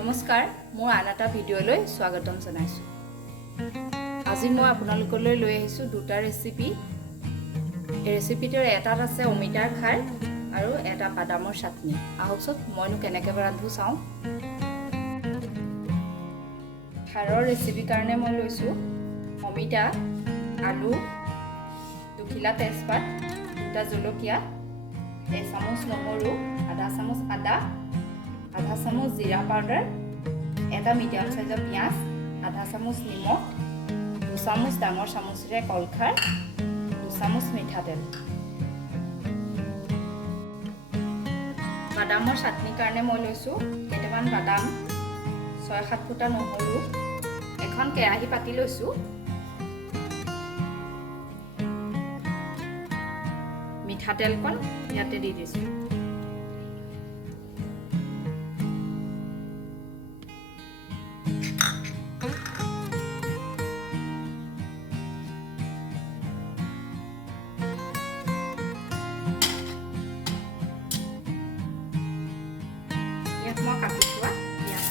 নমস্কাৰ, মোৰ আন এটা ভিডিঅ'লৈ স্বাগতম জনাইছোঁ। আজি মই আপোনালোকলৈ লৈ আহিছোঁ দুটা ৰেচিপি। এই ৰেচিপিটোৰ এটাত আছে অমিতাৰ খাৰ আৰু এটা বাদামৰ চাটনি। আহকচোন মইনো কেনেকৈ ৰান্ধো চাওঁ। খাৰৰ ৰেচিপিৰ কাৰণে মই লৈছোঁ অমিতা, আলু, দুখিলা তেজপাত, দুটা জলকীয়া, 1 চামুচ নহৰু, আধা চামুচ আদা, আধা চামুচ জিৰা পাউডাৰ, এটা মিডিয়াম সাইজৰ পিঁয়াজ, আধা চামুচ নিমখ, 2 চামুচ ডাঙৰ চামুচেৰে কলখাৰ, 2 চামুচ মিঠাতেল। বাদামৰ চাটনিৰ কাৰণে মই লৈছোঁ কেইটামান বাদাম, 6-7 ফুটা নহৰু, এখন কেৰাহী পাতি লৈছোঁ, মিঠাতেলকণ ইয়াতে দি দিছোঁ। মই কাটি থোৱা পিঁয়াজ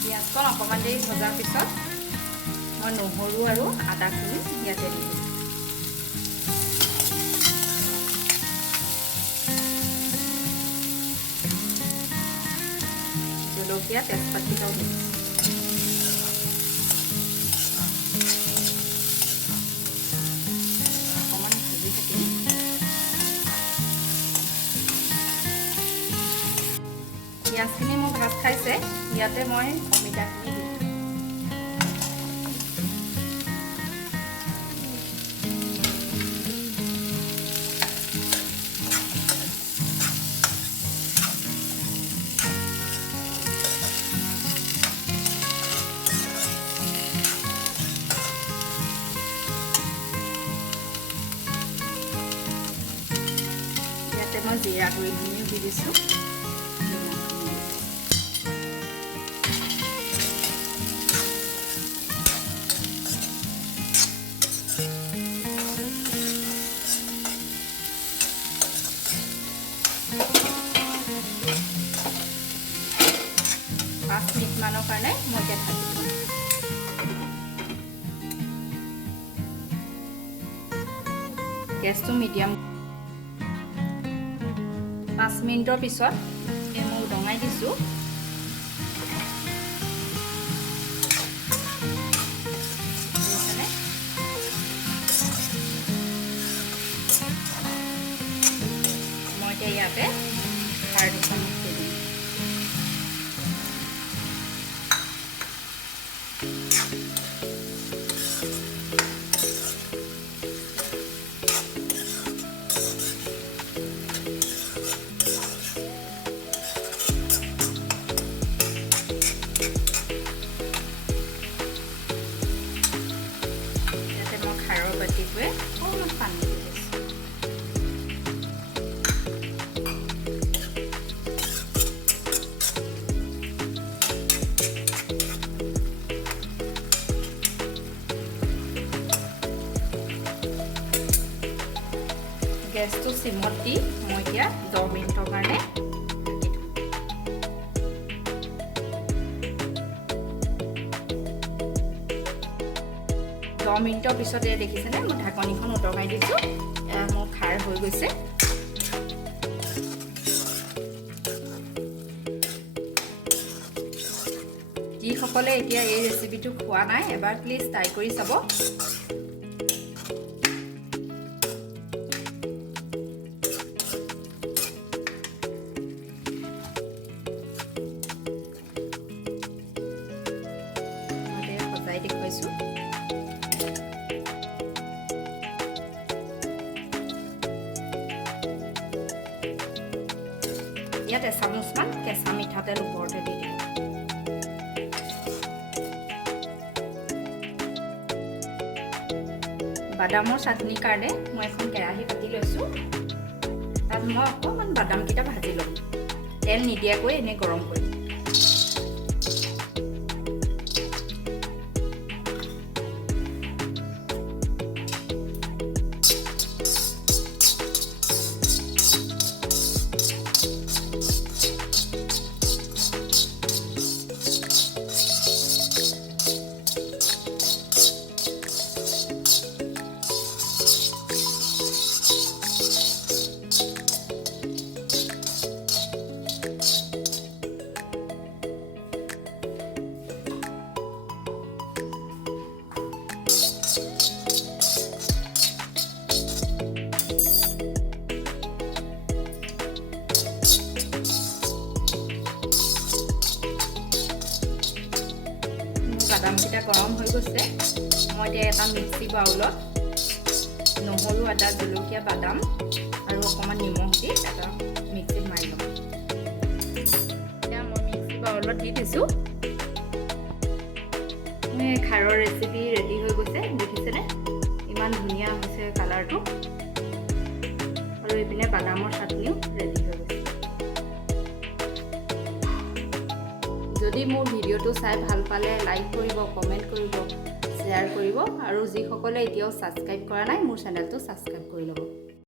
পিঁয়াজকণ অকণমান দেৰি ভজাৰ পিছত মই নহৰু আৰু আদাখিনি ইয়াতে দি দিম। জলকীয়া, তেজপাতকেইটাও দিম। অকণমান ভাজি থাকিম। পিঁয়াজখিনি মোৰ ভাজ খাইছে, ইয়াতে মই অমিতাখিনি দিম। ইয়াতে মই জিৰা গুড়িখিনিও দি দিছোঁ। পাঁচ মিনিটমানৰ কাৰণে মই এতিয়া ঢাকি থ'ম। গেছটো মিডিয়াম। 5 মিনিটৰ পিছত মই উদঙাই দিছোঁ। মই এতিয়া ইয়াতে খাৰ দুচামুচ দি দিম। খাৰৰ বাতিটোৱে অকণমান পানী দি দিছোঁ। গেছটো চিমত দি মই এতিয়া 10 মিনিটৰ কাৰণে ঢাকি থ'ম। 10 মিনিটৰ পিছত এই দেখিছেনে মই ঢাকনিখন উদঙাই দিছোঁ। মোৰ খাৰ হৈ গৈছে। যিসকলে এতিয়া এই ৰেচিপিটো খোৱা নাই এবাৰ প্লিজ ট্ৰাই কৰি চাব। সজাই দেখুৱাইছোঁ। ইয়াত 1 চামুচমান কেঁচা মিঠাতেল ওপৰতে দি দিম। বাদামৰ চাটনিৰ কাৰণে মই এখন কেৰাহী পাতি লৈছোঁ। তাত মই অকণমান বাদামকেইটা ভাজি ল'ম, তেল নিদিয়াকৈ এনেই গৰম কৰিম। বাদামকেইটা গৰম হৈ গৈছে। মই এতিয়া এটা মিক্সি বাউলত নহৰু, আদা, জলকীয়া, বাদাম আৰু অকণমান নিমখ দি এটা মিক্সিত মাৰি ল'ম। এতিয়া মই মিক্সি বাউলত দি দিছোঁ। খাৰৰ ৰেচিপি ৰেডি হৈ গৈছে, দেখিছেনে? ইমান ধুনীয়া হৈছে কালাৰটো। আৰু এইপিনে বাদামৰ চাটনিও ৰেডি হৈ গৈছে। যদি মোৰ ভিডিঅ'টো চাই ভাল পালে লাইক কৰিব, কমেণ্ট কৰিব, শ্বেয়াৰ কৰিব আৰু যিসকলে এতিয়াও ছাবস্ক্ৰাইব কৰা নাই মোৰ চেনেলটো ছাবস্ক্ৰাইব কৰি ল'ব।